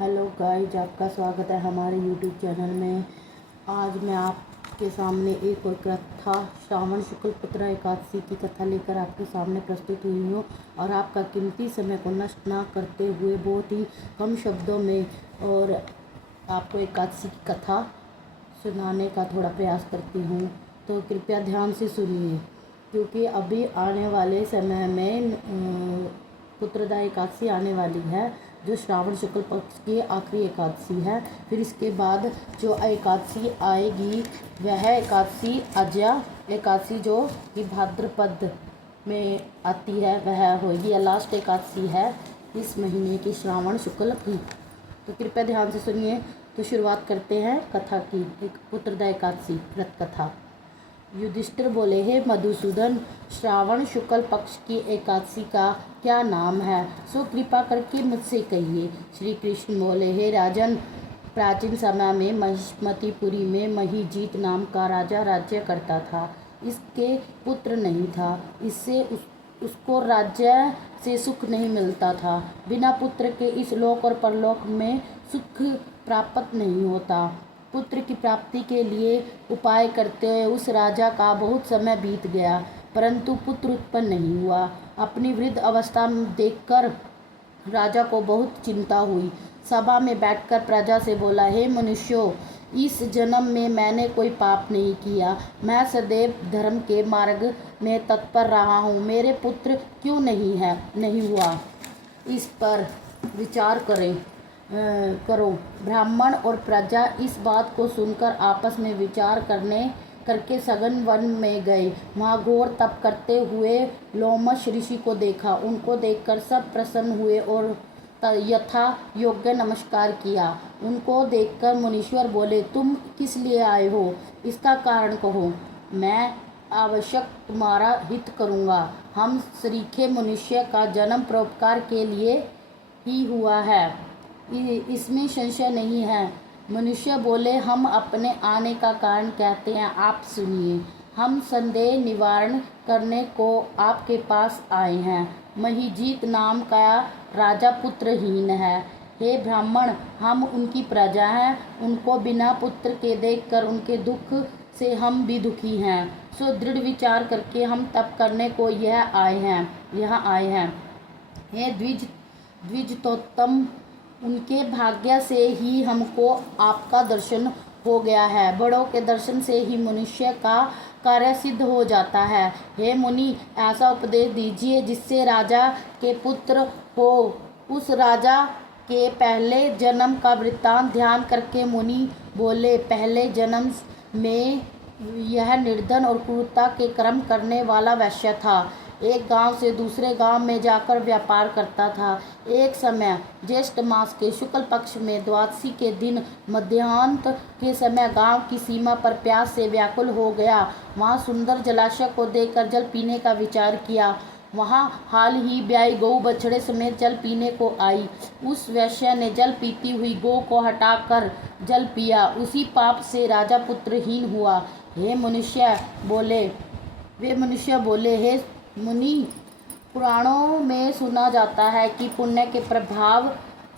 Hello guys, आपका स्वागत है हमारे यूट्यूब चैनल में। आज मैं आपके सामने एक और कथा श्रावण शुक्ल पुत्र एकादशी की कथा लेकर आपके सामने प्रस्तुत हुई हूँ और आपका कीमती समय को नष्ट ना करते हुए बहुत ही कम शब्दों में और आपको एकादशी की कथा सुनाने का थोड़ा प्रयास करती हूँ। तो कृपया ध्यान से सुनिए, क्योंकि अभी आने वाले समय में पुत्रदा एकादशी आने वाली है, जो श्रावण शुक्ल पक्ष की आखिरी एकादशी है। फिर इसके बाद जो एकादशी आएगी वह एकादशी अजया एकादशी, जो कि भाद्रपद में आती है, वह होगी या लास्ट एकादशी है इस महीने की श्रावण शुक्ल की। तो कृपया ध्यान से सुनिए। तो शुरुआत करते हैं कथा की। एक पुत्रदा एकादशी व्रत कथा। युधिष्ठिर बोले, हे मधुसूदन, श्रावण शुक्ल पक्ष की एकादशी का क्या नाम है, सो कृपा करके मुझसे कहिए। श्री कृष्ण बोले, हे राजन, प्राचीन समय में महिष्मतिपुरी में महीजीत नाम का राजा राज्य करता था। इसके पुत्र नहीं था, इससे उसको राज्य से सुख नहीं मिलता था। बिना पुत्र के इस लोक और परलोक में सुख प्राप्त नहीं होता। पुत्र की प्राप्ति के लिए उपाय करते हुए उस राजा का बहुत समय बीत गया, परंतु पुत्र उत्पन्न नहीं हुआ। अपनी वृद्ध अवस्था देखकर राजा को बहुत चिंता हुई। सभा में बैठकर प्रजा से बोला, हे मनुष्यों, इस जन्म में मैंने कोई पाप नहीं किया। मैं सदैव धर्म के मार्ग में तत्पर रहा हूँ। मेरे पुत्र क्यों नहीं हुआ, इस पर विचार करो। ब्राह्मण और प्रजा इस बात को सुनकर आपस में विचार करके सघन वन में गए। वहाँ घोर तप करते हुए लोमश ऋषि को देखा। उनको देखकर सब प्रसन्न हुए और यथा योग्य नमस्कार किया। उनको देखकर मुनीश्वर बोले, तुम किस लिए आए हो, इसका कारण कहो, मैं आवश्यक तुम्हारा हित करूँगा। हम सरीखे मनुष्य का जन्म परोपकार के लिए ही हुआ है, इसमें संशय नहीं है। मनुष्य बोले, हम अपने आने का कारण कहते हैं, आप सुनिए। हम संदेह निवारण करने को आपके पास आए हैं। महीजीत नाम का राजा पुत्रहीन है। हे ब्राह्मण, हम उनकी प्रजा हैं। उनको बिना पुत्र के देखकर उनके दुख से हम भी दुखी हैं। सो दृढ़ विचार करके हम तप करने को यहाँ आए हैं। हे द्विजतोत्तम, उनके भाग्य से ही हमको आपका दर्शन हो गया है। बड़ों के दर्शन से ही मनुष्य का कार्य सिद्ध हो जाता है। हे मुनि, ऐसा उपदेश दीजिए जिससे राजा के पुत्र हो। उस राजा के पहले जन्म का वृत्तांत ध्यान करके मुनि बोले, पहले जन्म में यह निर्धन और क्रूरता के कर्म करने वाला वैश्य था। एक गांव से दूसरे गांव में जाकर व्यापार करता था। एक समय ज्येष्ठ मास के शुक्ल पक्ष में द्वादशी के दिन मध्याह्न के समय गांव की सीमा पर प्यास से व्याकुल हो गया। वहां सुंदर जलाशय को देखकर जल पीने का विचार किया। वहां हाल ही ब्याई गौ बछड़े समेत जल पीने को आई। उस वैश्य ने जल पीती हुई गौ को हटाकर जल पिया। उसी पाप से राजा पुत्रहीन हुआ। वे मनुष्य बोले, हे मुनि, पुराणों में सुना जाता है कि पुण्य के प्रभाव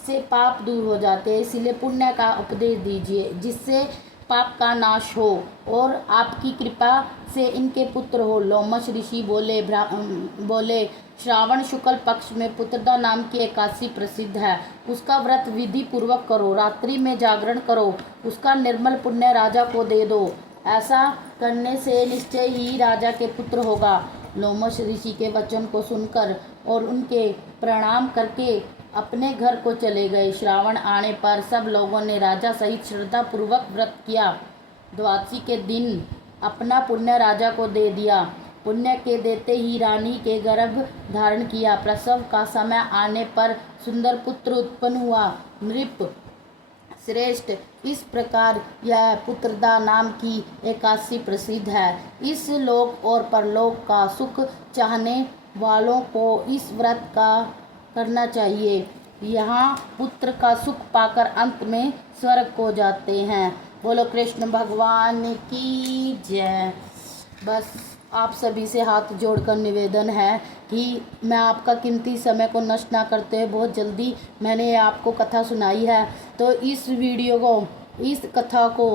से पाप दूर हो जाते हैं, इसलिए पुण्य का उपदेश दीजिए जिससे पाप का नाश हो और आपकी कृपा से इनके पुत्र हो। लोमश ऋषि बोले, श्रावण शुक्ल पक्ष में पुत्रदा नाम की एकादशी प्रसिद्ध है। उसका व्रत विधि पूर्वक करो, रात्रि में जागरण करो, उसका निर्मल पुण्य राजा को दे दो। ऐसा करने से निश्चय ही राजा के पुत्र होगा। लोमश ऋषि के वचन को सुनकर और उनके प्रणाम करके अपने घर को चले गए। श्रावण आने पर सब लोगों ने राजा सहित श्रद्धा पूर्वक व्रत किया। द्वादशी के दिन अपना पुण्य राजा को दे दिया। पुण्य के देते ही रानी के गर्भ धारण किया। प्रसव का समय आने पर सुंदर पुत्र उत्पन्न हुआ, नृप श्रेष्ठ। इस प्रकार यह पुत्रदा नाम की एकादशी प्रसिद्ध है। इस लोक और परलोक का सुख चाहने वालों को इस व्रत का करना चाहिए। यहाँ पुत्र का सुख पाकर अंत में स्वर्ग को जाते हैं। बोलो कृष्ण भगवान की जय। बस आप सभी से हाथ जोड़कर निवेदन है कि मैं आपका कीमती समय को नष्ट ना करते हुए बहुत जल्दी मैंने ये आपको कथा सुनाई है, तो इस वीडियो को, इस कथा को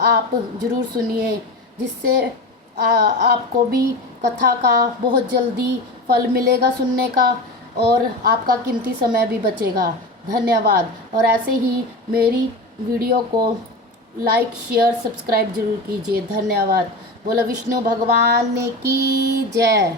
आप ज़रूर सुनिए, जिससे आपको भी कथा का बहुत जल्दी फल मिलेगा सुनने का, और आपका कीमती समय भी बचेगा। धन्यवाद। और ऐसे ही मेरी वीडियो को लाइक शेयर सब्सक्राइब जरूर कीजिए। धन्यवाद। बोलो विष्णु भगवान की जय।